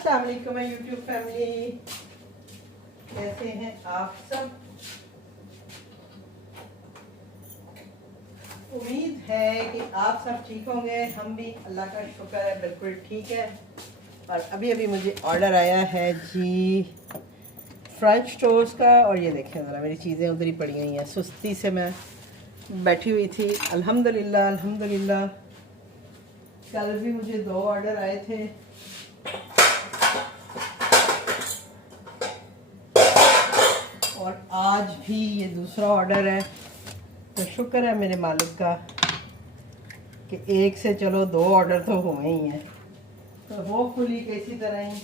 अस्सलाम वालेकुम YouTube family, कैसे हैं आप सब। उम्मीद है कि आप सब ठीक होंगे। हम भी अल्लाह का शुक्र है बिल्कुल ठीक है। और अभी अभी मुझे ऑर्डर आया है जी फ्रेंच टोस्ट का। और ये देखें ज़रा मेरी चीज़ें उधर ही पड़ी हुई हैं। सुस्ती से मैं बैठी हुई थी। अल्हम्दुलिल्लाह अल्हम्दुलिल्लाह कल भी मुझे 2 ऑर्डर आए थे। और आज भी ये दूसरा ऑर्डर है। तो शुक्र है मेरे मालिक का कि एक से चलो 2 ऑर्डर तो हुए ही हैं। तो होपफुली किसी तरह ही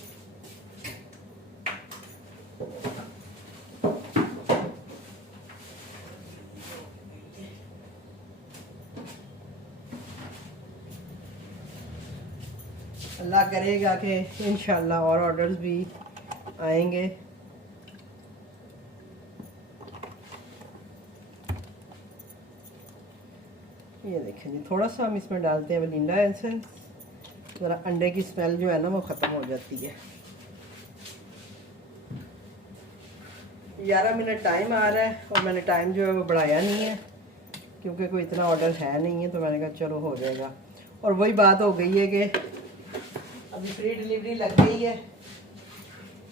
अल्लाह करेगा कि इंशाल्लाह और ऑर्डर्स भी आएंगे। ये देखें जी, थोड़ा सा हम इसमें डालते हैं वनीला एसेंस। ज़रा अंडे की स्मेल जो है ना वो ख़त्म हो जाती है। 11 मिनट टाइम आ रहा है और मैंने टाइम जो है वो बढ़ाया नहीं है क्योंकि कोई इतना ऑर्डर है नहीं है। तो मैंने कहा चलो हो जाएगा। और वही बात हो गई है कि अभी फ्री डिलीवरी लग गई है।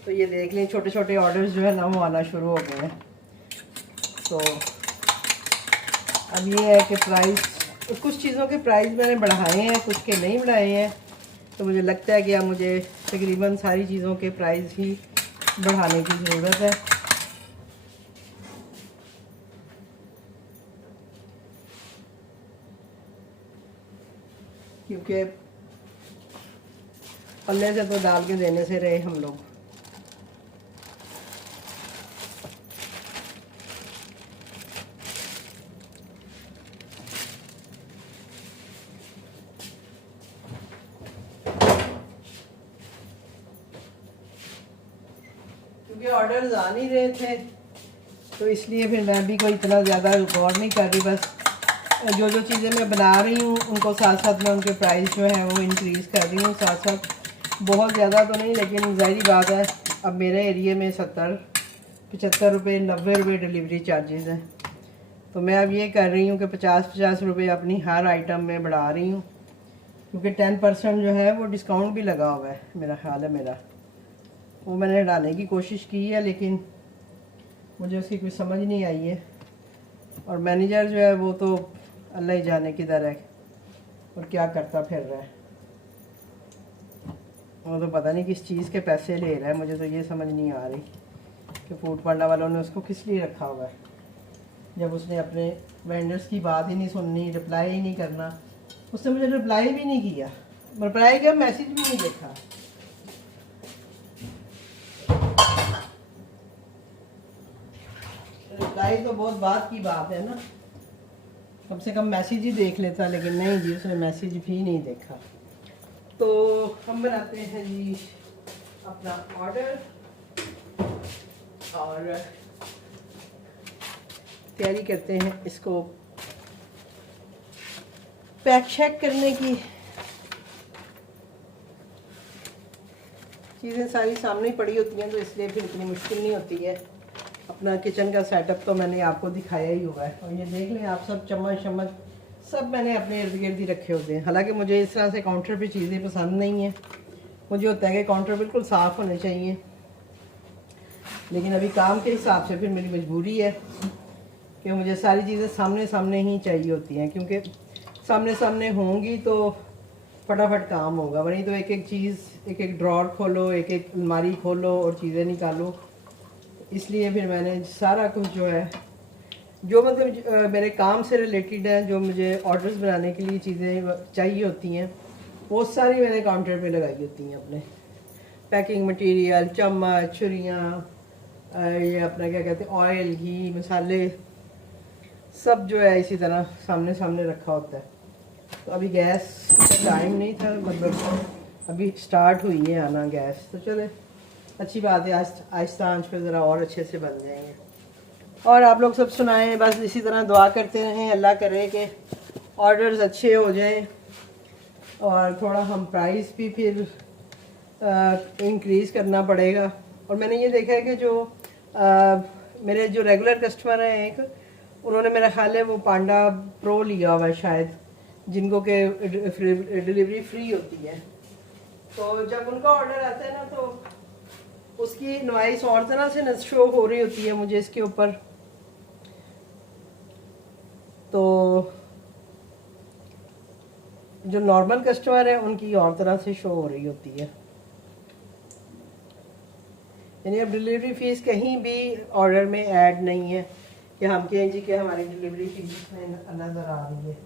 तो ये देख लें छोटे छोटे ऑर्डर्स जो है ना वो आना शुरू हो गए हैं। तो अब ये है कि प्राइस, कुछ चीज़ों के प्राइस मैंने बढ़ाए हैं, कुछ के नहीं बढ़ाए हैं। तो मुझे लगता है कि अब मुझे तकरीबन सारी चीज़ों के प्राइस ही बढ़ाने की ज़रूरत है। क्योंकि पल्ले से तो डाल के देने से रहे हम लोग। क्योंकि ऑर्डर्स आ नहीं रहे थे तो इसलिए फिर मैं भी कोई इतना ज़्यादा गौर नहीं कर रही। बस जो जो चीज़ें मैं बना रही हूँ उनको साथ साथ मैं उनके प्राइस जो है वो इंक्रीज़ कर रही हूँ साथ साथ। बहुत ज़्यादा तो नहीं, लेकिन ज़ाहिर बात है अब मेरे एरिए में 70-75 रुपये 90 रुपये डिलीवरी चार्जेस हैं। तो मैं अब ये कर रही हूँ कि 50-50 रुपये अपनी हर आइटम में बढ़ा रही हूँ। क्योंकि 10% जो है वो डिस्काउंट भी लगा हुआ है मेरा ख्याल है। मेरा वो मैंने हटाने की कोशिश की है लेकिन मुझे उसकी कोई समझ नहीं आई है। और मैनेजर जो है वो तो अल्लाह ही जाने किधर है और क्या करता फिर रहा है। वो तो पता नहीं किस चीज़ के पैसे ले रहा है। मुझे तो ये समझ नहीं आ रही कि फूड पांडा वालों ने उसको किस लिए रखा हुआ है जब उसने अपने वेंडर्स की बात ही नहीं सुननी, रिप्लाई ही नहीं करना। उसने मुझे रिप्लाई भी नहीं किया, रिप्लाई किया मैसेज भी नहीं देखा। रिप्लाई तो बहुत बात की बात है ना, कम से कम मैसेज ही देख लेता। लेकिन नहीं जी, उसने मैसेज भी नहीं देखा। तो हम बनाते हैं जी अपना ऑर्डर और तैयारी करते हैं इसको पैक शैक करने की। चीज़ें सारी सामने ही पड़ी होती हैं तो इसलिए फिर इतनी मुश्किल नहीं होती है। अपना किचन का सेटअप तो मैंने आपको दिखाया ही हुआ है। और ये देख लें आप सब, चम्मच शम्मच सब मैंने अपने इर्द गिर्द ही रखे होते हैं। हालांकि मुझे इस तरह से काउंटर पे चीज़ें पसंद नहीं हैं। मुझे होता है कि काउंटर बिल्कुल साफ़ होने चाहिए। लेकिन अभी काम के हिसाब से फिर मेरी मजबूरी है कि मुझे सारी चीज़ें सामने सामने ही चाहिए होती हैं। क्योंकि सामने सामने होंगी तो फटाफट काम होगा, वरनी तो एक एक चीज़, एक एक ड्रॉर खोलो, एक एक अलमारी खोलो और चीज़ें निकालो। इसलिए फिर मैंने सारा कुछ जो है, जो मतलब मेरे काम से रिलेटेड है, जो मुझे ऑर्डर्स बनाने के लिए चीज़ें चाहिए होती हैं, वो सारी मैंने काउंटर पे लगाई होती हैं। अपने पैकिंग मटेरियल, चम्मच, छुरियाँ, ये अपना क्या कहते हैं ऑयल, घी, मसाले, सब जो है इसी तरह सामने सामने रखा होता है। तो अभी गैस का टाइम नहीं था, मतलब अभी स्टार्ट हुई है आना गैस। तो चले अच्छी बात है, आहिस्ता आंच पे ज़रा और अच्छे से बन जाएंगे। और आप लोग सब सुनाएं, बस इसी तरह दुआ करते रहें। अल्लाह करे कि ऑर्डर्स अच्छे हो जाएं और थोड़ा हम प्राइस भी फिर इंक्रीज़ करना पड़ेगा। और मैंने ये देखा है कि जो मेरे जो रेगुलर कस्टमर हैं एक, उन्होंने मेरा ख्याल है वो पांडा प्रो लिया हुआ है शायद, जिनको के डिलीवरी फ्री होती है। तो जब उनका ऑर्डर आता है ना तो उसकी इनवॉइस और तरह से शो हो रही होती है मुझे इसके ऊपर। तो जो नॉर्मल कस्टमर है उनकी और तरह से शो हो रही होती है। यानी अब डिलीवरी फ़ीस कहीं भी ऑर्डर में ऐड नहीं है कि हम कहें जी कि हमारी डिलीवरी फीस में नज़र आ रही है,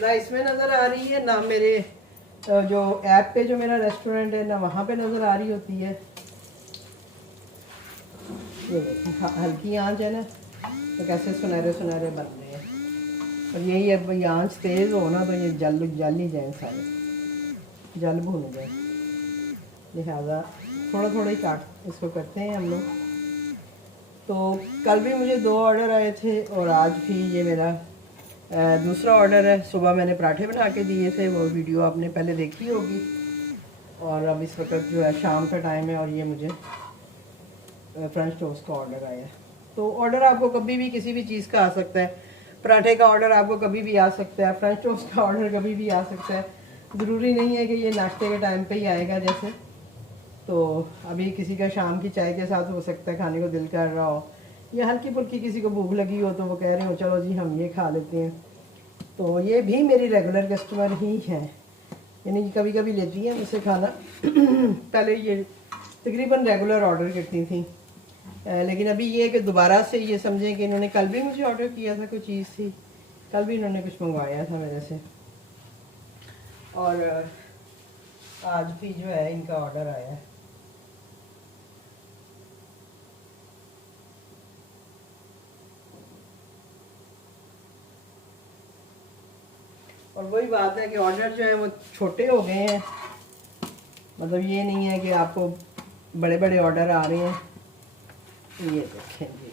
ना इसमें नज़र आ रही है, ना मेरे जो ऐप पे जो मेरा रेस्टोरेंट है ना वहाँ पे नज़र आ रही होती है। ये हल्की आंच है ना तो कैसे सुनहरे सुनहरे बन रहे हैं। और यही अब भाई आंच तेज़ हो ना तो ये जल ही जाए, सारे जल भून जाए। लिहाजा थोड़ा थोड़ा ही काट इसको करते हैं हम लोग। तो कल भी मुझे 2 ऑर्डर आए थे और आज भी ये मेरा दूसरा ऑर्डर है। सुबह मैंने पराठे बना के दिए थे, वो वीडियो आपने पहले देखी होगी। और अब इस वक्त जो है शाम का टाइम है और ये मुझे फ्रेंच टोस्ट का ऑर्डर आया है। तो ऑर्डर आपको कभी भी किसी भी चीज़ का आ सकता है। पराठे का ऑर्डर आपको कभी भी आ सकता है, फ्रेंच टोस्ट का ऑर्डर कभी भी आ सकता है। ज़रूरी नहीं है कि ये नाश्ते के टाइम पे ही आएगा। जैसे तो अभी किसी का शाम की चाय के साथ हो सकता है खाने को दिल कर रहा हो, या हल्की फुल्की किसी को भूख लगी हो तो वो कह रहे हो चलो जी हम ये खा लेते हैं। तो ये भी मेरी रेगुलर कस्टमर ही हैं, यानी कि कभी कभी लेती हैं मुझसे खाना। पहले ये तकरीबन रेगुलर ऑर्डर करती थी, लेकिन अभी ये कि दोबारा से ये समझें कि इन्होंने कल भी मुझे ऑर्डर किया था, कोई चीज़ थी, कल भी इन्होंने कुछ मंगवाया था मेरे से, और आज भी जो है इनका ऑर्डर आया है। और वही बात है कि ऑर्डर जो है वो छोटे हो गए हैं, मतलब ये नहीं है कि आपको बड़े बड़े ऑर्डर आ रहे हैं। ये देखें जी,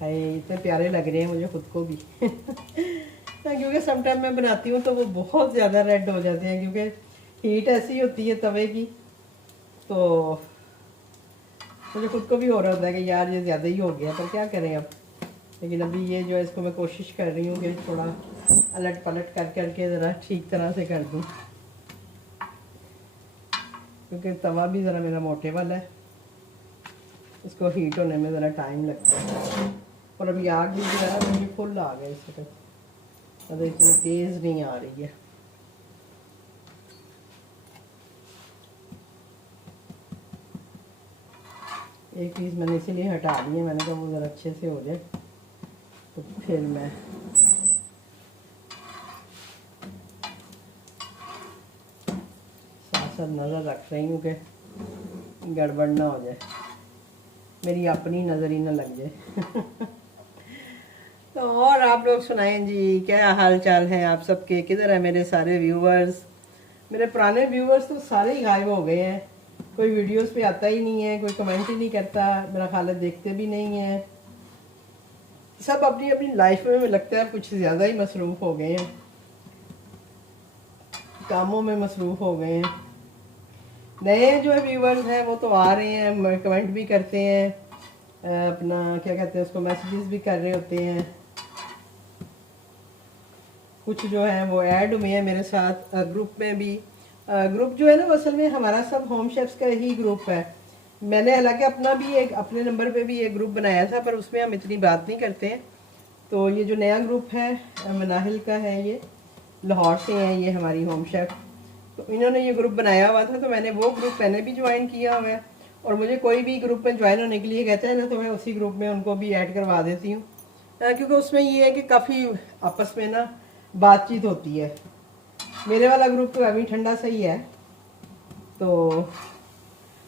हाय इतने प्यारे लग रहे हैं मुझे खुद को भी। क्योंकि समटाइम मैं बनाती हूँ तो वो बहुत ज़्यादा रेड हो जाते हैं, क्योंकि हीट ऐसी होती है तवे की। तो मुझे खुद को भी हो रहा होता है कि यार ये ज़्यादा ही हो गया, पर क्या करें अब। लेकिन अभी ये जो है इसको मैं कोशिश कर रही हूँ कि थोड़ा अलट पलट कर करके ज़रा ठीक तरह से कर दूँ, क्योंकि तवा भी ज़रा मेरा मोटे वाला है, इसको हीट होने में ज़रा टाइम लगता है। और अभी आग भी जो है मुझे फुल आ गया इस वक्त, मतलब इतनी तेज़ नहीं आ रही है। एक पीस मैंने इसीलिए हटा दी है, मैंने कहा वो ज़रा अच्छे से हो जाए तो फिर मैं साथ नज़र रख रही हूँ कि गड़बड़ ना हो जाए, मेरी अपनी नज़र ही ना लग जाए। तो और आप लोग सुनाएं जी, क्या हाल चाल है आप सबके, किधर है मेरे सारे व्यूवर्स। मेरे पुराने व्यूवर्स तो सारे ही गायब हो गए हैं, कोई वीडियोस पे आता ही नहीं है, कोई कमेंट ही नहीं करता, मेरा ख्याल है देखते भी नहीं है। सब अपनी अपनी लाइफ में लगता है कुछ ज़्यादा ही मसरूफ़ हो गए हैं, कामों में मसरूफ़ हो गए हैं। नए जो है व्यूवर्स हैं वो तो आ रहे हैं, कमेंट भी करते हैं, अपना क्या कहते हैं उसको, मैसेजेस भी कर रहे होते हैं। कुछ जो है वो ऐड हुए हैं मेरे साथ ग्रुप में भी। ग्रुप जो है ना असल में हमारा सब होम शेफ्स का ही ग्रुप है। मैंने हालांकि अपना भी एक अपने नंबर पे भी एक ग्रुप बनाया था, पर उसमें हम इतनी बात नहीं करते हैं। तो ये जो नया ग्रुप है मनाहिल का है, ये लाहौर से हैं, ये हमारी होम शेफ। तो इन्होंने ये ग्रुप बनाया हुआ था, तो मैंने वो ग्रुप मैंने भी ज्वाइन किया हुआ है। और मुझे कोई भी ग्रुप में ज्वाइन होने के लिए कहते हैं ना, तो मैं उसी ग्रुप में उनको भी ऐड करवा देती हूँ, क्योंकि उसमें ये है कि काफ़ी आपस में ना बातचीत होती है। मेरे वाला ग्रुप तो अभी ठंडा सही है, तो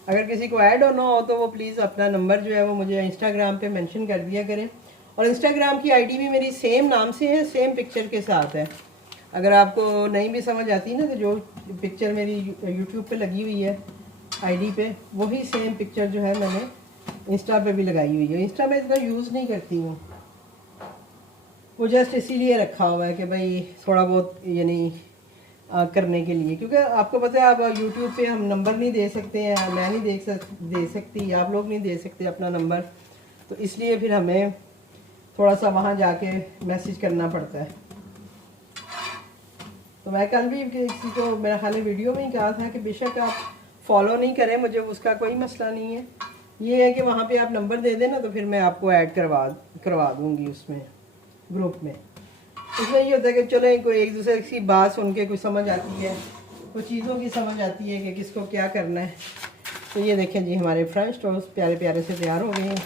अगर किसी को ऐड होना हो तो वो प्लीज़ अपना नंबर जो है वो मुझे इंस्टाग्राम पे मेंशन कर दिया करें। और इंस्टाग्राम की आईडी भी मेरी सेम नाम से है, सेम पिक्चर के साथ है। अगर आपको नहीं भी समझ आती ना, तो जो पिक्चर मेरी यूट्यूब पे लगी हुई है आईडी पे, वही सेम पिक्चर जो है मैंने इंस्टा पे भी लगाई हुई है। इंस्टा में इतना यूज़ नहीं करती हूँ, वो जस्ट इसीलिए रखा हुआ है कि भाई थोड़ा बहुत यानी करने के लिए, क्योंकि आपको पता है अब यूट्यूब पे हम नंबर नहीं दे सकते हैं, मैं नहीं दे सकती, आप लोग नहीं दे सकते अपना नंबर, तो इसलिए फिर हमें थोड़ा सा वहाँ जाके मैसेज करना पड़ता है। तो मैं कल भी किसी को मेरा ख्याल वीडियो में ही कहा था कि बेशक आप फॉलो नहीं करें मुझे, उसका कोई मसला नहीं है, ये है कि वहाँ पे आप नंबर दे देना तो फिर मैं आपको ऐड करवा दूँगी उसमें ग्रुप में। उसमें ये होता है कि चलो कोई एक दूसरे की बात सुन के कुछ समझ आती है, कुछ चीज़ों की समझ आती है कि किसको क्या करना है। तो ये देखें जी हमारे फ्रेंच टोस्ट प्यारे प्यारे से तैयार हो गए हैं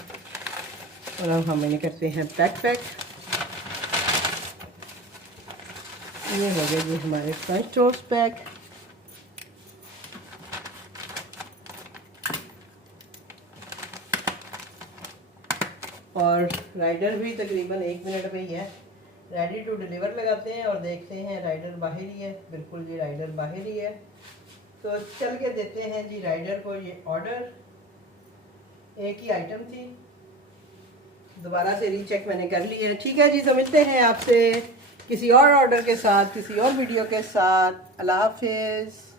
और अब हम इन्हें करते हैं पैक। ये हो गए जी हमारे फ्रेंच टोस्ट पैक। और राइडर भी तकरीबन 1 मिनट में ही है, रेडी टू डिलीवर लगाते हैं और देखते हैं राइडर बाहर ही है। बिल्कुल जी राइडर बाहर ही है, तो चल के देते हैं जी राइडर को ये ऑर्डर। एक ही आइटम थी, दोबारा से रीचेक मैंने कर लिया है। ठीक है जी, तो मिलते हैं आपसे किसी और ऑर्डर के साथ, किसी और वीडियो के साथ। अल्लाह हाफिज़।